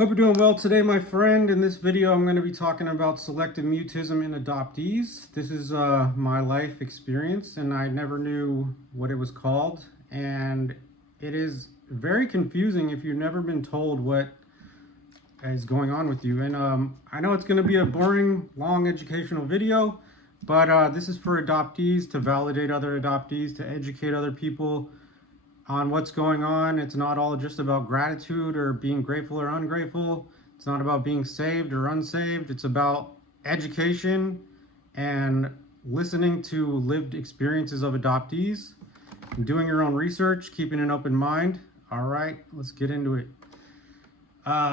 Hope you're doing well today, my friend. In this video, I'm going to be talking about selective mutism in adoptees. This is my life experience, and I never knew what it was called. And it is very confusing if you've never been told what is going on with you. And I know it's going to be a boring, long educational video, but this is for adoptees, to validate other adoptees, to educate other people on what's going on. It's not all just about gratitude or being grateful or ungrateful. It's not about being saved or unsaved. It's about education and listening to lived experiences of adoptees and doing your own research, keeping an open mind. All right, let's get into it.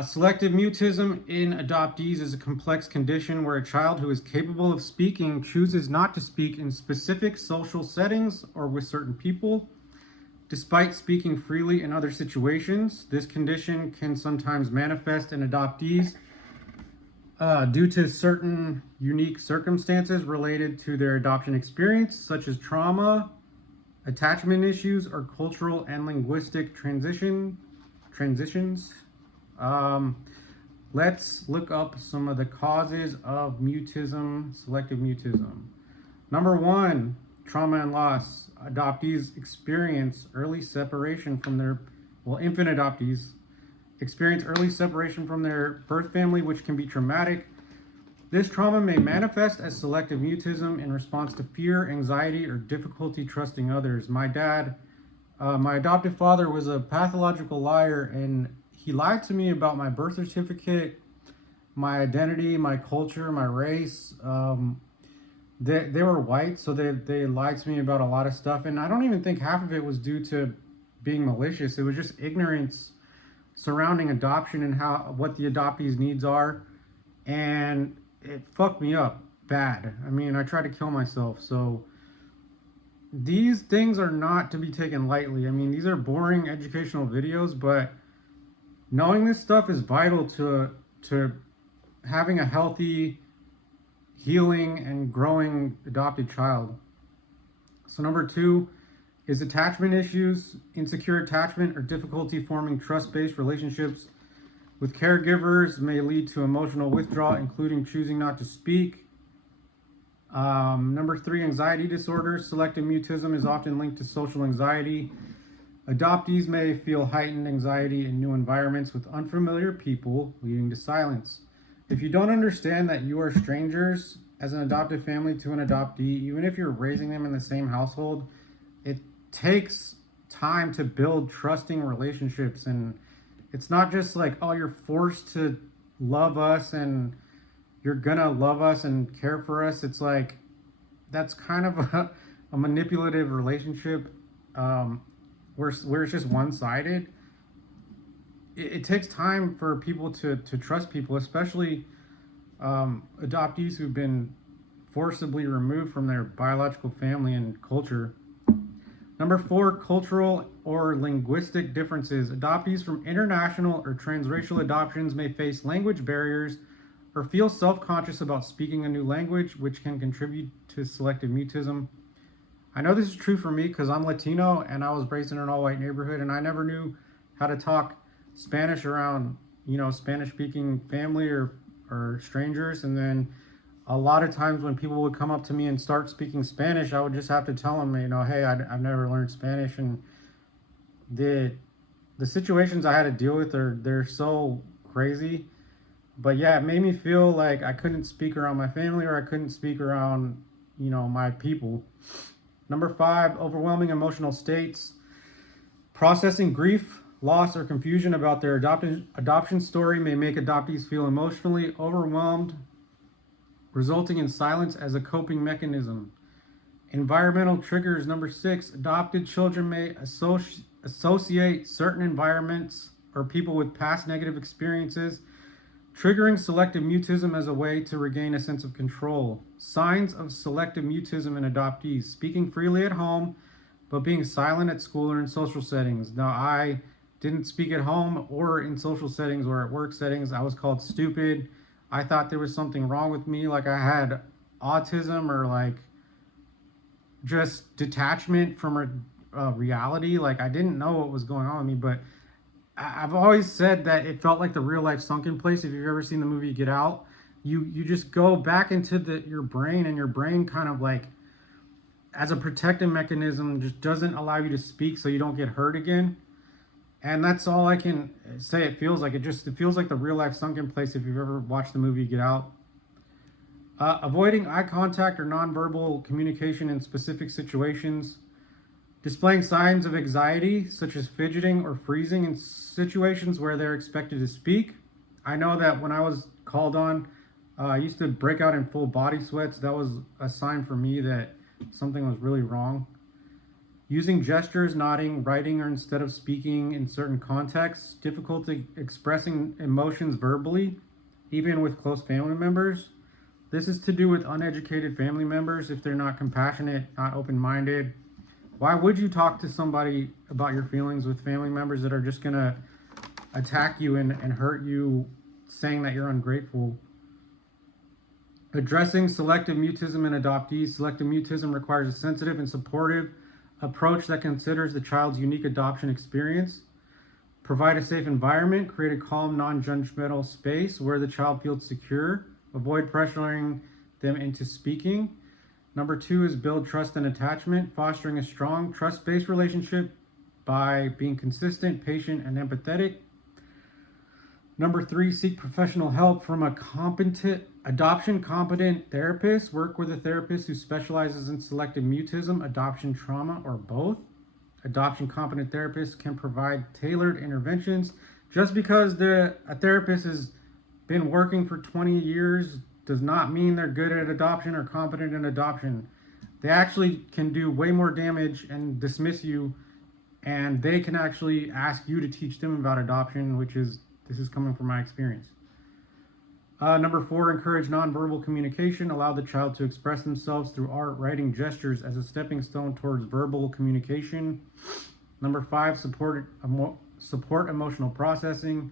Selective mutism in adoptees is a complex condition where a child who is capable of speaking chooses not to speak in specific social settings or with certain people. Despite speaking freely in other situations, this condition can sometimes manifest in adoptees due to certain unique circumstances related to their adoption experience, such as trauma, attachment issues, or cultural and linguistic transitions. Let's look up some of the causes of mutism, selective mutism. Number one, trauma and loss. Adoptees experience early separation from their, infant adoptees experience early separation from their birth family, which can be traumatic. This trauma may manifest as selective mutism in response to fear, anxiety, or difficulty trusting others. My dad, my adoptive father, was a pathological liar, and he lied to me about my birth certificate, my identity, my culture, my race. They were white, so they lied to me about a lot of stuff, and I don't even think half of it was due to being malicious. It was just ignorance surrounding adoption and what the adoptee's needs are, and it fucked me up bad. I mean, I tried to kill myself. So these things are not to be taken lightly. I mean, these are boring educational videos, but knowing this stuff is vital to having a healthy, healing, and growing adopted child. So number two is attachment issues. Insecure attachment or difficulty forming trust-based relationships with caregivers may lead to emotional withdrawal, including choosing not to speak. Number three, anxiety disorders. Selective mutism is often linked to social anxiety. Adoptees may feel heightened anxiety in new environments with unfamiliar people, leading to silence. If you don't understand that you are strangers as an adoptive family to an adoptee, even if you're raising them in the same household, it takes time to build trusting relationships. And it's not just like, oh, you're forced to love us and you're gonna love us and care for us. It's like, that's kind of a manipulative relationship where it's just one-sided. It takes time for people to trust people, especially adoptees who've been forcibly removed from their biological family and culture. Number four, cultural or linguistic differences. Adoptees from international or transracial adoptions may face language barriers or feel self-conscious about speaking a new language, which can contribute to selective mutism. I know this is true for me because I'm Latino and I was raised in an all-white neighborhood, and I never knew how to talk Spanish around, Spanish-speaking family or strangers. And then a lot of times when people would come up to me and start speaking Spanish, I would just have to tell them, hey, I've never learned Spanish. And the situations I had to deal with they're so crazy. But yeah, it made me feel like I couldn't speak around my family, or I couldn't speak around, my people. Number five, overwhelming emotional states. Processing grief, loss, or confusion about their adoption story may make adoptees feel emotionally overwhelmed, resulting in silence as a coping mechanism. Environmental triggers. Number six, adopted children may associate certain environments or people with past negative experiences, triggering selective mutism as a way to regain a sense of control. Signs of selective mutism in adoptees: speaking freely at home, but being silent at school or in social settings. Now, I didn't speak at home or in social settings or at work settings. I was called stupid. I thought there was something wrong with me, like I had autism or like just detachment from reality. Like I didn't know what was going on with me, but I've always said that it felt like the real life sunken place. If you've ever seen the movie Get Out, you just go back into your brain, and your brain kind of like, as a protective mechanism, just doesn't allow you to speak so you don't get hurt again. And that's all I can say. It feels like it feels like the real life sunken place. If you've ever watched the movie Get Out, avoiding eye contact or nonverbal communication in specific situations, displaying signs of anxiety such as fidgeting or freezing in situations where they're expected to speak. I know that when I was called on, I used to break out in full body sweats. That was a sign for me that something was really wrong. Using gestures, nodding, writing, or instead of speaking in certain contexts, difficulty expressing emotions verbally, even with close family members. This is to do with uneducated family members. If they're not compassionate, not open-minded, why would you talk to somebody about your feelings with family members that are just gonna attack you and hurt you, saying that you're ungrateful? Addressing selective mutism in adoptees. Selective mutism requires a sensitive and supportive approach that considers the child's unique adoption experience. Provide a safe environment. Create a calm, non-judgmental space where the child feels secure. Avoid pressuring them into speaking. Number 2 is build trust and attachment, fostering a strong trust-based relationship by being consistent, patient, and empathetic. Number 3, seek professional help from a competent therapist. Work with a therapist who specializes in selective mutism, adoption trauma, or both. Adoption competent therapists can provide tailored interventions. Just because a therapist has been working for 20 years does not mean they're good at adoption or competent in adoption. They actually can do way more damage and dismiss you, and they can actually ask you to teach them about adoption, this is coming from my experience. Number 4, encourage nonverbal communication. Allow the child to express themselves through art, writing, gestures as a stepping stone towards verbal communication. Number 5, support emotional processing.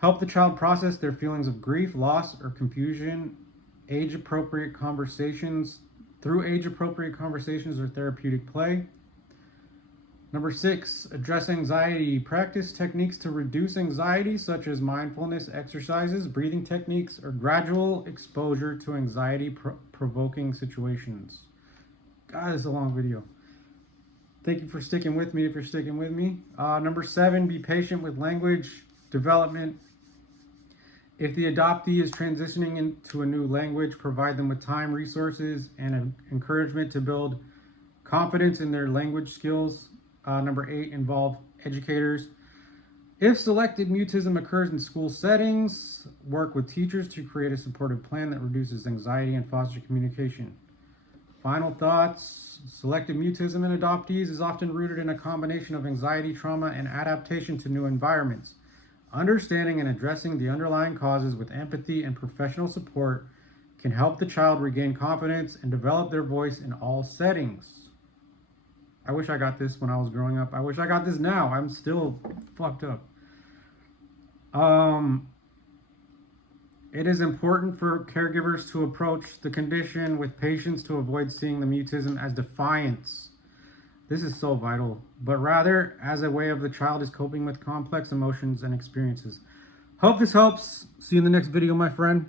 Help the child process their feelings of grief, loss, or confusion. Age-appropriate conversations or therapeutic play. Number 6, address anxiety. Practice techniques to reduce anxiety, such as mindfulness exercises, breathing techniques, or gradual exposure to anxiety-provoking situations. God, this is a long video. Thank you for sticking with me if you're sticking with me. Number 7, be patient with language development. If the adoptee is transitioning into a new language, provide them with time, resources, and encouragement to build confidence in their language skills. Number 8, involve educators. If selective mutism occurs in school settings, work with teachers to create a supportive plan that reduces anxiety and fosters communication. Final thoughts. Selective mutism in adoptees is often rooted in a combination of anxiety, trauma, and adaptation to new environments. Understanding and addressing the underlying causes with empathy and professional support can help the child regain confidence and develop their voice in all settings. I wish I got this when I was growing up. I wish I got this now. I'm still fucked up. It is important for caregivers to approach the condition with patience to avoid seeing the mutism as defiance. This is so vital, but rather as a way of the child is coping with complex emotions and experiences. Hope this helps. See you in the next video, my friend.